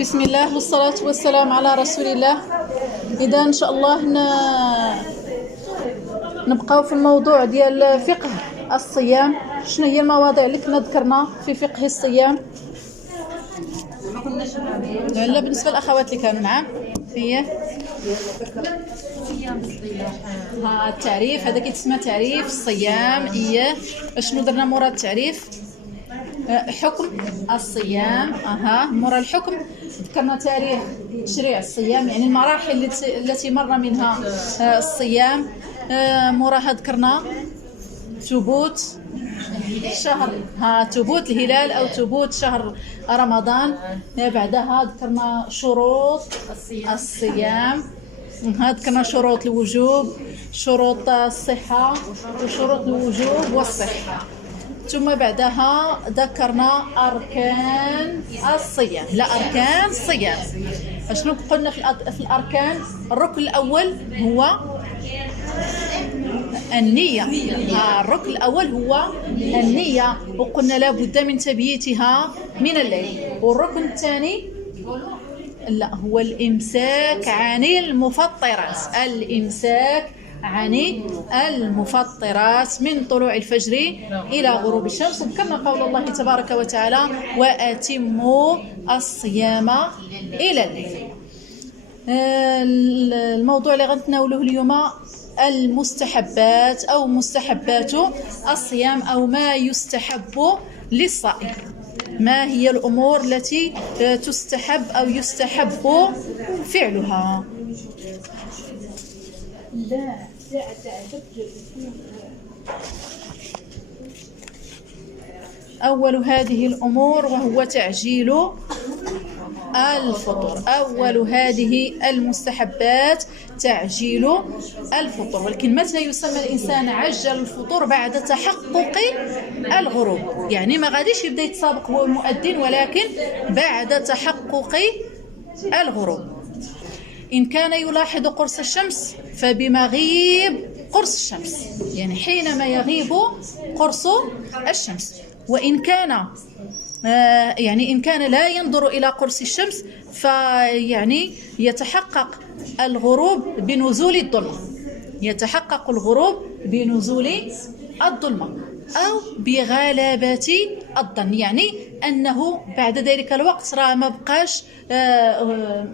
بسم الله والصلاة والسلام على رسول الله. إذا إن شاء الله نبقاو في الموضوع ديال فقه الصيام. شنو هي المواضيع اللي كنا ذكرنا في فقه الصيام؟ لا بالنسبة للأخوات اللي كانوا معاه هي التعريف، هذا كيتسمى تعريف الصيام. شنو درنا مورا التعريف؟ حكم الصيام. مورا الحكم ذكرنا تاريخ تشريع الصيام، يعني المراحل التي مر منها الصيام. موراها ذكرنا ثبوت شهر ثبوت الهلال او ثبوت شهر رمضان. بعدها ذكرنا شروط الصيام، ذكرنا شروط الوجوب، شروط الصحة وشروط الوجوب والصحة. ثم بعدها ذكرنا أركان الصيام. أركان الصيام شنو قلنا في الأركان؟ الركن الأول هو النية. الركن الأول هو النية، وقلنا لابد من تبييتها من الليل. والركن الثاني هو الإمساك عن المفطرات. الإمساك عن المفطرات من طلوع الفجر إلى غروب الشمس. وذكرنا قول الله تبارك وتعالى: وأتموا الصيام إلى الليل. الموضوع اللي غنتناولوه اليوم المستحبات أو مستحبات الصيام، أو ما يستحب للصائم. ما هي الأمور التي تستحب أو يستحب فعلها؟ أول هذه الأمور وهو تعجيل الفطور. أول هذه المستحبات تعجيل الفطور. ولكن متى يسمى الإنسان عجل الفطور؟ بعد تحقق الغروب، يعني ما غاديش يبدأ يتسابق هو المؤذن، ولكن بعد تحقق الغروب. إن كان يلاحظ قرص الشمس فبمغيب قرص الشمس، يعني حينما يغيب قرص الشمس. وإن كان إن كان لا ينظر إلى قرص الشمس فيعني يتحقق الغروب بنزول الظلمة. يتحقق الغروب بنزول الظلمة أو بغلبة الظن، يعني أنه بعد ذلك الوقت راه ما بقاش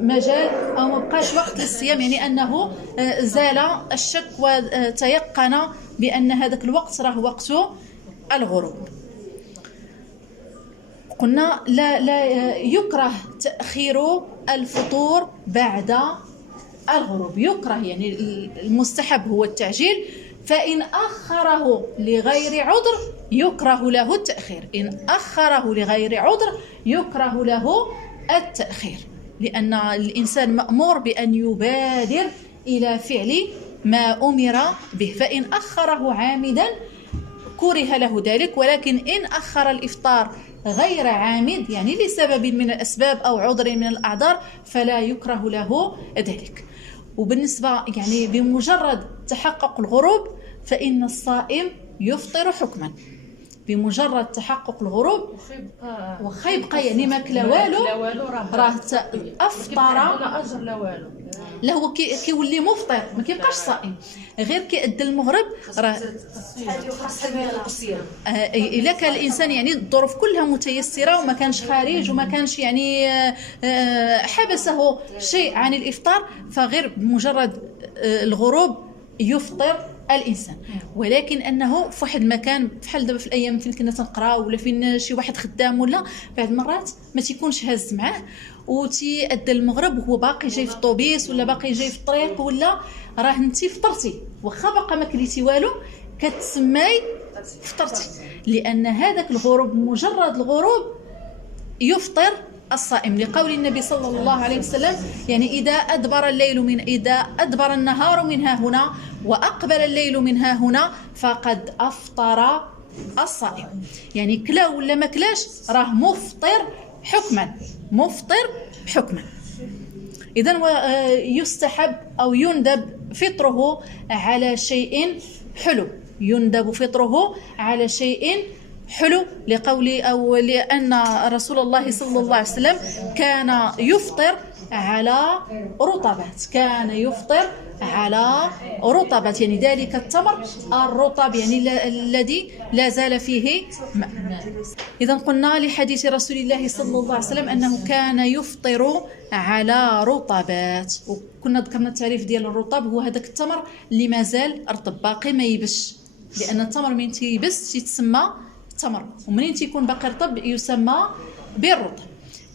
مجال أو ما بقاش وقت للصيام، يعني أنه زال الشك وتيقن بأن هذاك الوقت راه وقت الغروب. قلنا لا يكره تأخير الفطور بعد الغروب. يكره، يعني المستحب هو التعجيل، فإن أخره لغير عذر يكره له التأخير. إن أخره لغير عذر يكره له التأخير، لأن الإنسان مأمور بأن يبادر إلى فعل ما أمر به. فإن أخره عامدا كره له ذلك، ولكن إن أخر الإفطار غير عامد، يعني لسبب من الأسباب أو عذر من الأعذار، فلا يكره له ذلك. وبالنسبة يعني بمجرد تحقق الغروب فإن الصائم يفطر حكما. بمجرد تحقق الغروب وخا يبقى يعني ما كلا والو راه أفطر أجر لا والو. لا هو كيولي مفطر، ما كيبقاش صائم، غير كيأدي المغرب راه إلا كان الإنسان يعني الظروف كلها متيسرة وما كانش خارج وما كانش يعني حبسه شيء عن الإفطار، فغير بمجرد الغروب يفطر الانسان. ولكن انه في واحد المكان بحال دابا في الايام فين كنا تنقراو ولا فين شي واحد خدام ولا بعض المرات ما تيكونش هاز معاه وتيأدى المغرب وهو باقي جاي في الطوبيس ولا باقي جاي في الطريق، ولا راه انتي فطرتي واخا باقا ما كليتي والو كتسماي فطرتي، لان هذاك الغروب مجرد الغروب يفطر الصائم، لقول النبي صلى الله عليه وسلم: يعني إذا أدبر النهار من ها هنا وأقبل الليل من ها هنا فقد أفطر الصائم. يعني كلا ولا ما كلاش راه مفطر حكما، مفطر حكما. إذن يستحب أو يندب فطره على شيء حلو. يندب فطره على شيء حلو لقول أو لأن رسول الله صلى الله عليه وسلم كان يفطر على رطبات، كان يفطر على رطبات، يعني ذلك التمر الرطب، يعني الذي لا زال فيه ماء. إذا قلنا لحديث رسول الله صلى الله عليه وسلم أنه كان يفطر على رطبات، وكنا ذكرنا التعريف ديال الرطب هو هذاك التمر اللي مازال رطب باقي ما يبش، لأن التمر من تيبس تيتسمى تمر، ومنين تيكون باقي رطب يسمى بالرطب.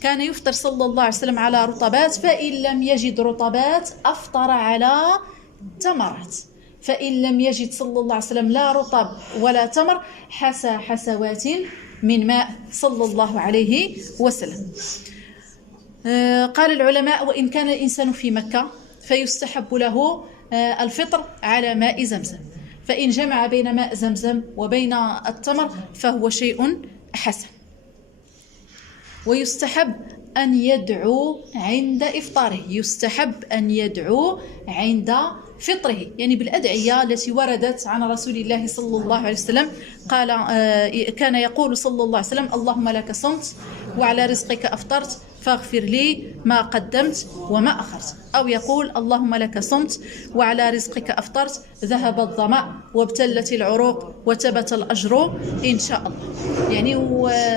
كان يفطر صلى الله عليه وسلم على رطبات، فإن لم يجد رطبات أفطر على تمرات، فإن لم يجد صلى الله عليه وسلم لا رطب ولا تمر حسى حسوات من ماء صلى الله عليه وسلم. قال العلماء: وإن كان الإنسان في مكة فيستحب له الفطر على ماء زمزم، فإن جمع بين ماء زمزم وبين التمر فهو شيء حسن. ويستحب أن يدعو عند إفطاره، يستحب أن يدعو عند فطره، يعني بالأدعية التي وردت عن رسول الله صلى الله عليه وسلم. قال كان يقول صلى الله عليه وسلم: اللهم لك صمت وعلى رزقك أفطرت فاغفر لي ما قدمت وما أخرت. أو يقول: اللهم لك صمت وعلى رزقك أفطرت ذهب الظمأ وابتلت العروق وتبت الأجر إن شاء الله. يعني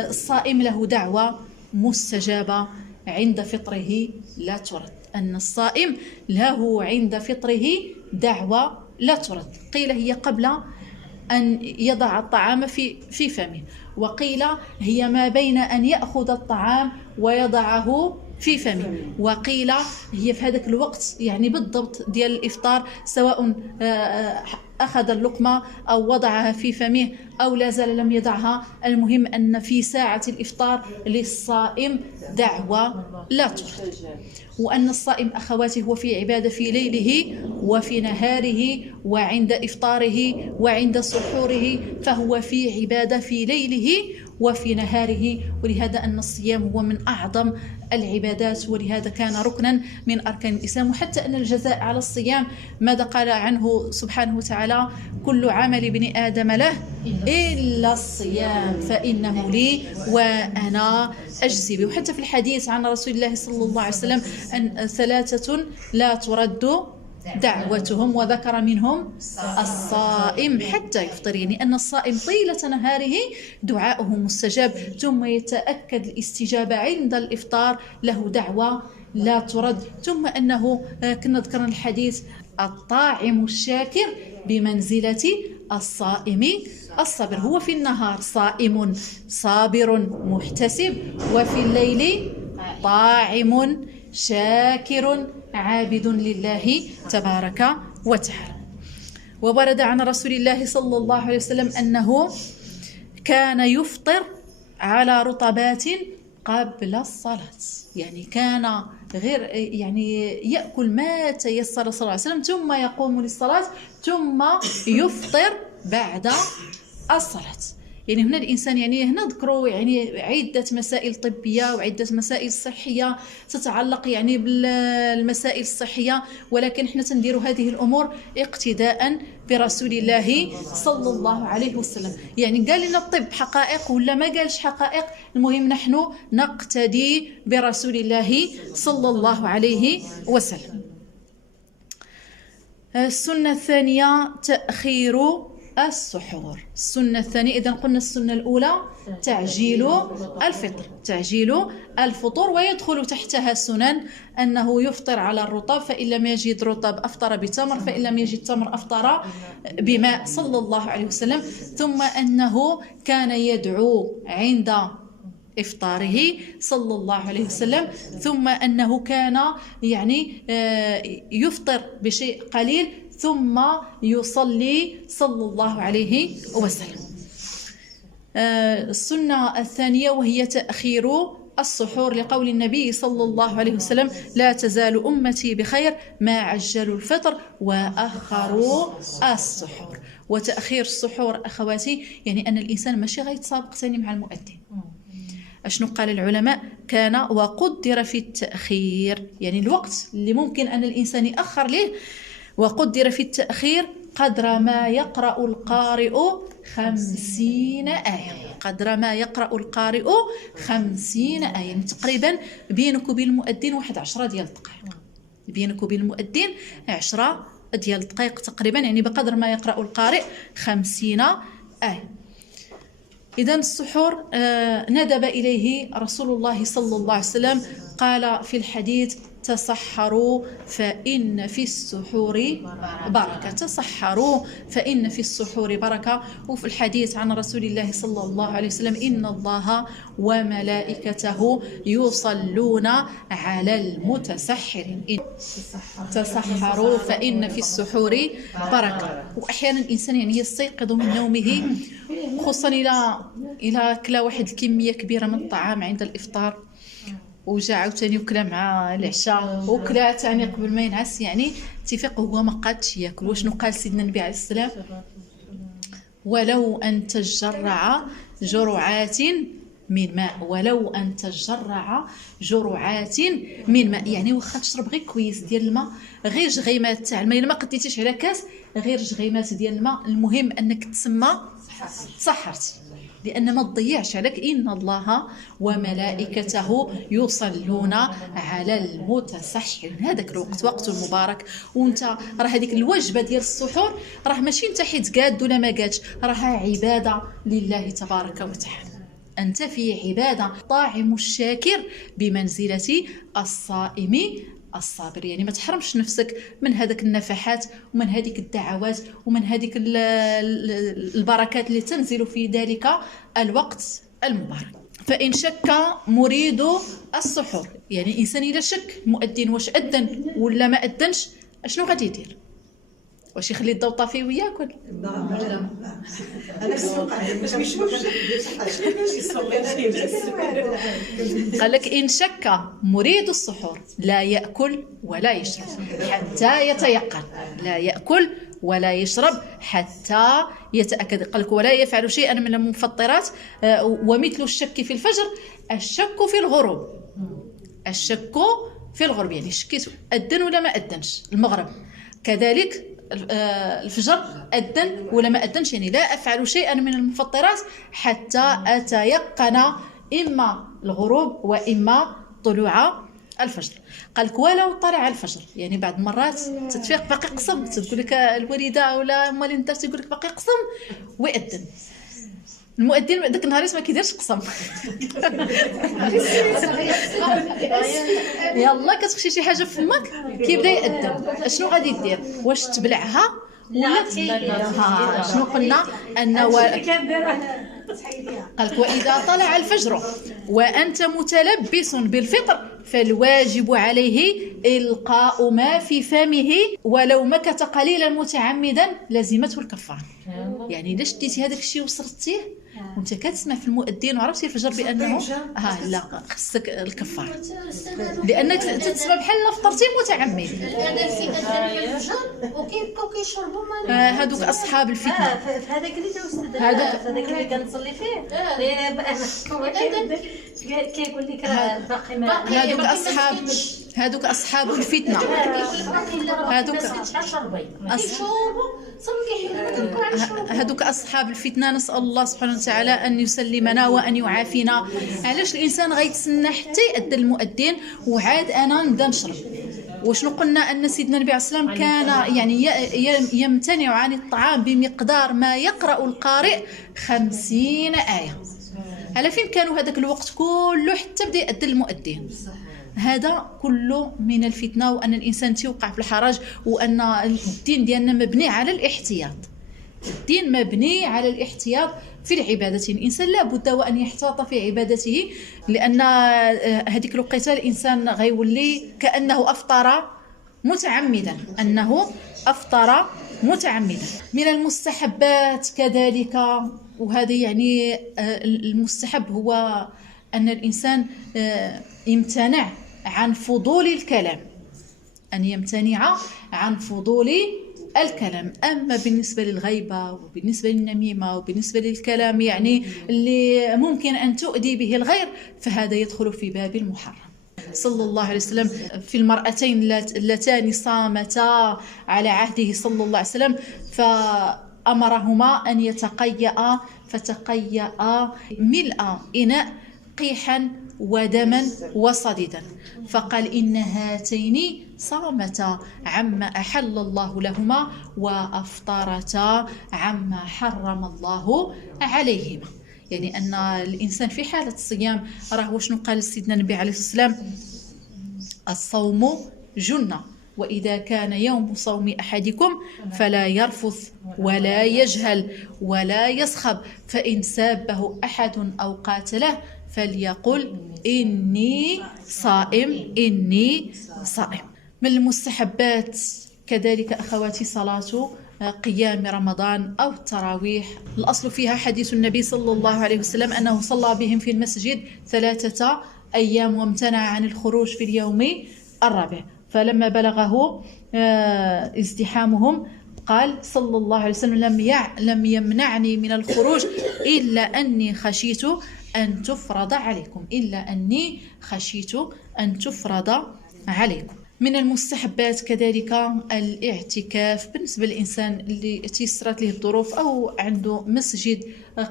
الصائم له دعوة مستجابة عند فطره لا ترد، أن الصائم له عند فطره دعوة لا ترد. قيل هي قبل أن يضع الطعام في فمه، وقيل هي ما بين أن يأخذ الطعام ويضعه في فمه، وقيل هي في هذاك الوقت يعني بالضبط ديال الإفطار، سواء أخذ اللقمة أو وضعها في فمه أو لا زال لم يضعها. المهم أن في ساعة الإفطار للصائم دعوة لا ترد، وأن الصائم أخواتي هو في عبادة في ليله وفي نهاره وعند إفطاره وعند سحوره، فهو في عبادة في ليله وفي نهاره. ولهذا أن الصيام هو من أعظم العبادات، ولهذا كان ركنا من أركان الإسلام. وحتى أن الجزاء على الصيام ماذا قال عنه سبحانه وتعالى: كل عمل ابن آدم له إلا الصيام فإنه لي وأنا أجزي به. وحتى في الحديث عن رسول الله صلى الله عليه وسلم أن 3 لا ترد دعوتهم، وذكر منهم الصائم حتى يفطر، يعني أن الصائم طيلة نهاره دعاؤه مستجاب، ثم يتأكد الاستجابة عند الإفطار، له دعوة لا ترد. ثم أنه كنا ذكرنا الحديث: الطاعم الشاكر بمنزلة الصائم الصابر. هو في النهار صائم صابر محتسب، وفي الليل طاعم شاكر عابد لله تبارك وتعالى. وورد عن رسول الله صلى الله عليه وسلم أنه كان يفطر على رطبات قبل الصلاة، يعني كان غير يعني يأكل ما تيسر صلى الله عليه وسلم، ثم يقوم للصلاة، ثم يفطر بعد الصلاة. يعني هنا الإنسان يعني هنا ذكروا يعني عدة مسائل طبية وعدة مسائل صحية تتعلق يعني بالمسائل الصحية، ولكن احنا تنديروا هذه الأمور اقتداء برسول الله صلى الله عليه وسلم. يعني قال لنا الطب حقائق ولا ما قالش حقائق، المهم نحن نقتدي برسول الله صلى الله عليه وسلم. السنة الثانية تأخير السحور. السنة الثانية، إذا قلنا السنة الأولى تعجيل الفطر، تعجيل الفطور، ويدخل تحتها سنن أنه يفطر على الرطب، فإن لم يجد رطب أفطر بتمر، فإن لم يجد تمر أفطر بماء صلى الله عليه وسلم. ثم أنه كان يدعو عند إفطاره صلى الله عليه وسلم، ثم أنه كان يعني يفطر بشيء قليل ثم يصلي صلى الله عليه وسلم. السنة الثانية وهي تأخير السحور، لقول النبي صلى الله عليه وسلم: لا تزال أمتي بخير ما عجلوا الفطر وأخروا السحور. وتأخير السحور أخواتي يعني أن الإنسان ماشي غيتسابق ثاني مع المؤذن. أشنو قال العلماء؟ كان وقدر في التأخير، يعني الوقت اللي ممكن أن الإنسان يأخر له وقدر في التأخير قدر ما يقرأ القارئ 50 آية. قدر ما يقرأ القارئ 50 آية، يعني تقريبا بينك وبين المؤذن واحد 10 ديال الدقائق. بينك وبين المؤذن 10 ديال الدقائق تقريبا، يعني بقدر ما يقرأ القارئ 50 آية. إذن السحور ندب إليه رسول الله صلى الله عليه وسلم، قال في الحديث: تسحروا فإن في السحور بركة. تسحروا فإن في السحور بركة. وفي الحديث عن رسول الله صلى الله عليه وسلم: إن الله وملائكته يصلون على المتسحرين. تسحروا فإن في السحور بركة. وأحيانا الإنسان يعني يستيقظ من نومه، خصوصا إلى كلا واحد الكمية كبيرة من الطعام عند الإفطار، وجا عاوتاني وكلا مع العشاء، وكلا ثاني قبل ما ينعس، يعني تيفيق هو ما قادش ياكل. وشنو قال سيدنا النبي عليه السلام؟ ولو أن تجرع جرعات من ماء. ولو أن تجرع جرعات من ماء، يعني واخا تشرب غير كويس ديال الماء، غير جغيمات تاع الماء، ما قديتيش على كاس، غير جغيمات ديال الماء، المهم أنك تسمى تسحرتي، لأن ما تضيعش عليك. إن الله وملائكته يصلون على المتسحرين. هذاك الوقت وقت المبارك، وانت راه هذيك الوجبه ديال السحور راه ماشي انت حيت قاد ولا ما قادش، راها عباده لله تبارك وتعالى. أنت في عباده. طاعم الشاكر بمنزله الصائم الصابر، يعني ما تحرمش نفسك من هذاك النفحات ومن هذيك الدعوات ومن هذيك البركات اللي تنزل في ذلك الوقت المبارك. فإن شك مريد السحور، يعني الإنسان إذا شك المؤذن واش أذن ولا ما أذنش، أشنو غادي يدير؟ واش يخلي الضوء طافي وياكل؟ قال لك: إن شك مريد السحور لا يأكل ولا يشرب حتى يتيقن. لا يأكل ولا يشرب حتى يتأكد. قال لك: ولا يفعل شيئا من المفطرات. ومثل الشك في الفجر الشك في الغروب. الشك في الغروب، يعني شكيت أذن ولا ما أذنش المغرب، كذلك الفجر أذن ولا ما أذنش، يعني لا أفعل شيئا من المفطرات حتى أتيقن إما الغروب وإما طلوع الفجر. قال لك: ولو طلع الفجر، يعني بعض المرات تتفيق باقي قسم، تقول لك الوالده ولا مالين الدار تقول لك باقي قسم ويأذن. المؤذن داك النهار ما كيديرش قسم. يلا كتخشي شي حاجه في فمك كيبدا يأذن، اشنو غادي دير؟ واش تبلعها ولا شنو قلنا؟ قال لك: وإذا طلع الفجر وأنت متلبس بالفطر فالواجب عليه إلقاء ما في فمه ولو مكث قليلا متعمدا لازمته الكفارة. يعني إلا شديتي هذاك الشيء وصرتيه وانت كتسمع في المؤذن وعرفتي الفجر بانه لا خصك الكفاره، لانك تتسمع بحال فطرتي متعمد. وكيبقاو كيشربوا هذوك اصحاب الفتنه، هذاك اللي اللي كنصلي فيه كيقول لك راه باقي ما هذوك اصحاب الفتنه، هذوك اصحاب الفتنه. نسال الله سبحانه وتعالى ان يسلمنا وان يعافينا. علاش الانسان غيتسنى حتى يأذن المؤذن وعاد انا نبدا نشرب؟ وشنو قلنا؟ ان سيدنا النبي عليه السلام كان يعني يمتنع عن الطعام بمقدار ما يقرأ القارئ 50 آية. على فين كانوا هذاك الوقت كله حتى بدا يأذن المؤذن؟ هذا كله من الفتنه، وان الانسان تيوقع في الحرج، وان الدين ديالنا مبني على الاحتياط. الدين مبني على الاحتياط في العبادة. الانسان لابد وان يحتاط في عبادته، لان هذيك الوقيته الانسان غيولي كانه افطر متعمدا، انه افطر متعمدا. من المستحبات كذلك، وهذا يعني المستحب هو ان الانسان يمتنع عن فضول الكلام، أن يمتنع عن فضول الكلام. أما بالنسبة للغيبة وبالنسبة للنميمة وبالنسبة للكلام يعني اللي ممكن أن تؤذي به الغير، فهذا يدخل في باب المحرم. صلى الله عليه وسلم في المرأتين اللتان صامتا على عهده صلى الله عليه وسلم، فأمرهما أن يتقيأ، فتقيأ ملء إناء قيحا ودما وصديدا، فقال إن هاتين صامتا عما أحل الله لهما وأفطرتا عما حرم الله عليهما. يعني أن الإنسان في حالة الصيام راه شنو قال سيدنا النبي عليه الصلاة والسلام؟ الصوم جنة، وإذا كان يوم صوم أحدكم فلا يرفث ولا يجهل ولا يصخب، فإن سابه أحد أو قاتله فليقل إني صائم إني صائم. من المستحبات كذلك أخواتي صلاة قيام رمضان أو التراويح. الأصل فيها حديث النبي صلى الله عليه وسلم أنه صلى بهم في المسجد 3 أيام وامتنع عن الخروج في اليوم الرابع، فلما بلغه ازدحامهم قال صلى الله عليه وسلم لم يمنعني من الخروج إلا أني خشيت أن تفرض عليكم، إلا أني خشيت أن تفرض عليكم. من المستحبات كذلك الاعتكاف بالنسبة للإنسان اللي تيسرت له الظروف أو عنده مسجد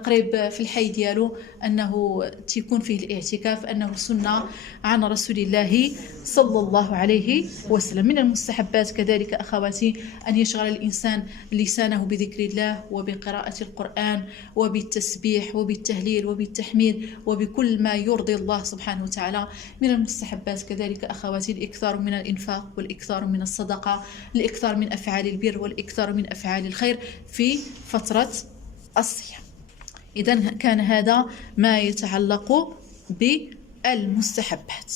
قريب في الحي ديالو أنه تيكون فيه الاعتكاف، أنه سنة عن رسول الله صلى الله عليه وسلم. من المستحبات كذلك أخواتي أن يشغل الإنسان لسانه بذكر الله وبقراءة القرآن وبالتسبيح وبالتهليل وبالتحميد وبكل ما يرضي الله سبحانه وتعالى. من المستحبات كذلك أخواتي الإكثار من الإنفاق والإكثار من الصدقة، الإكثار من أفعال البر والإكثار من أفعال الخير في فترة الصيام. إذن كان هذا ما يتعلق بالمستحبات.